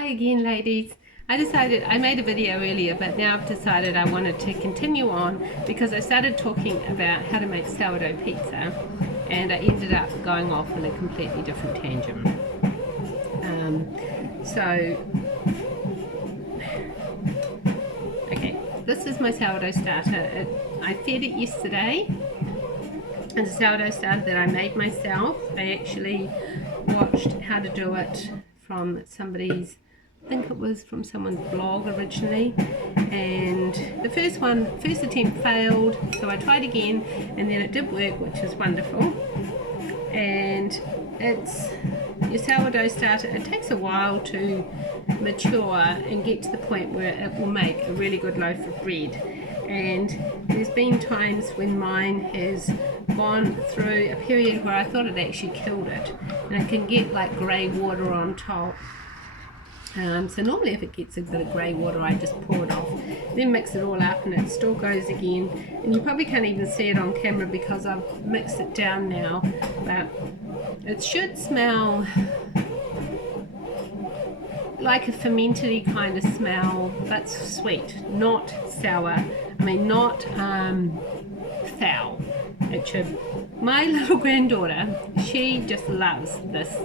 Hi again, ladies. I made a video earlier, but now I've decided I wanted to continue on because I started talking about how to make sourdough pizza and I ended up going off on a completely different tangent. Okay, this is my sourdough starter. I fed it yesterday. It's a sourdough starter that I made myself. I actually watched how to do it from somebody's, I think it was from someone's blog originally, and the first attempt failed, so I tried again and then it did work, which is wonderful. And it's your sourdough starter. It takes a while to mature and get to the point where it will make a really good loaf of bread. And there's been times when mine has gone through a period where I thought it actually killed it, and it can get like grey water on top. So normally if it gets a bit of grey water, I just pour it off, then mix it all up and it still goes again. And you probably can't even see it on camera because I've mixed it down now, but it should smell like a fermented kind of smell, but sweet, not sour. I mean, not foul. It should. My little granddaughter, she just loves this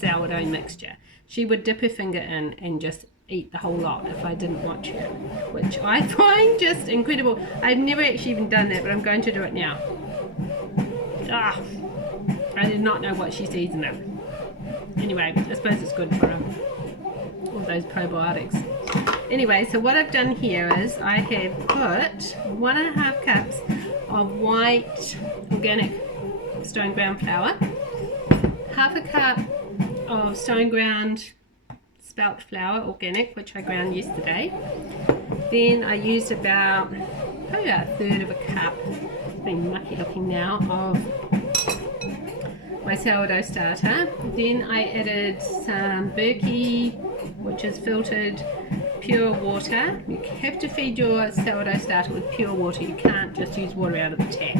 sourdough mixture. She would dip her finger in and just eat the whole lot if I didn't watch her, which I find just incredible. I've never actually even done that, but I'm going to do it now. I did not know what she sees in it. Anyway, I suppose it's good for all those probiotics. Anyway, so what I've done here is I have put 1.5 cups of white organic stone ground flour, 1/2 cup of stone ground spelt flour, organic, which I ground yesterday. Then I used probably about 1/3 of a cup, being mucky looking now, of my sourdough starter. Then I added some Berkey, which is filtered pure water. You have to feed your sourdough starter with pure water. You can't just use water out of the tap.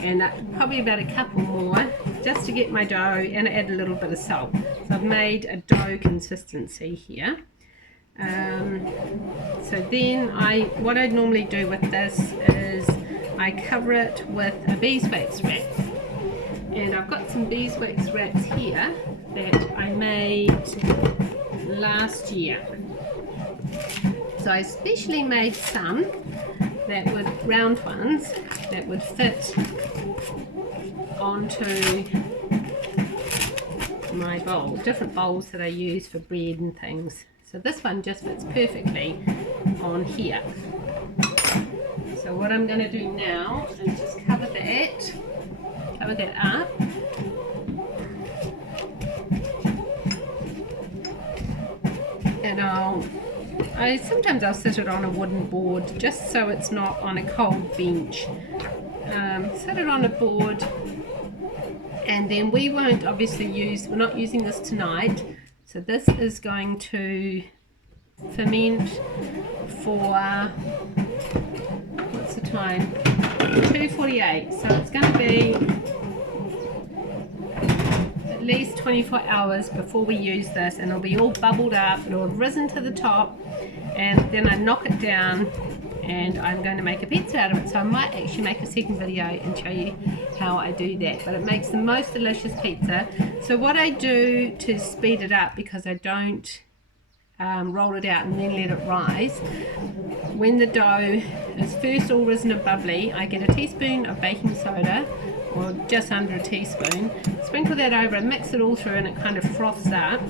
And probably about a cup or more, just to get my dough, and I add a little bit of salt. So I've made a dough consistency here. So then what I normally do with this is I cover it with a beeswax wrap. And I've got some beeswax wraps here that I made last year. So I specially made some round ones that would fit onto my bowl, different bowls that I use for bread and things. So this one just fits perfectly on here. So what I'm going to do now is just cover that up. And sometimes I'll sit it on a wooden board just so it's not on a cold bench. Set it on a board, and then we're not using this tonight, so this is going to ferment for, what's the time, 2:48, so it's going to be at least 24 hours before we use this, and it'll be all bubbled up, it'll have risen to the top, and then I knock it down and I'm going to make a pizza out of it. So I might actually make a second video and show you how I do that, but it makes the most delicious pizza. So what I do to speed it up, because I don't roll it out and then let it rise, when the dough is first all risen and bubbly, I get a teaspoon of baking soda, or just under a teaspoon, sprinkle that over and mix it all through, and it kind of froths up.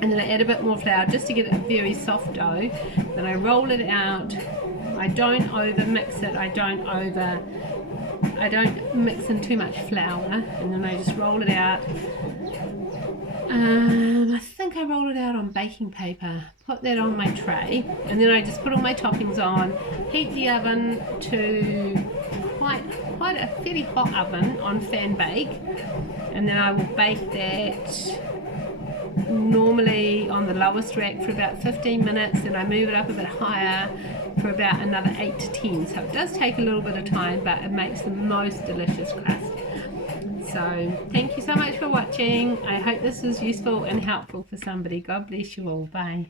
And then I add a bit more flour just to get a very soft dough. Then I roll it out. I don't over mix it. I don't mix in too much flour, and then I just roll it out. I think I roll it out on baking paper, put that on my tray, and then I just put all my toppings on, heat the oven to quite a fairly hot oven on fan bake, and then I will bake that normally on the lowest rack for about 15 minutes, then I move it up a bit higher for about another 8 to 10. So it does take a little bit of time, but it makes the most delicious crust. So thank you so much for watching. I hope this was useful and helpful for somebody. God bless you all. Bye.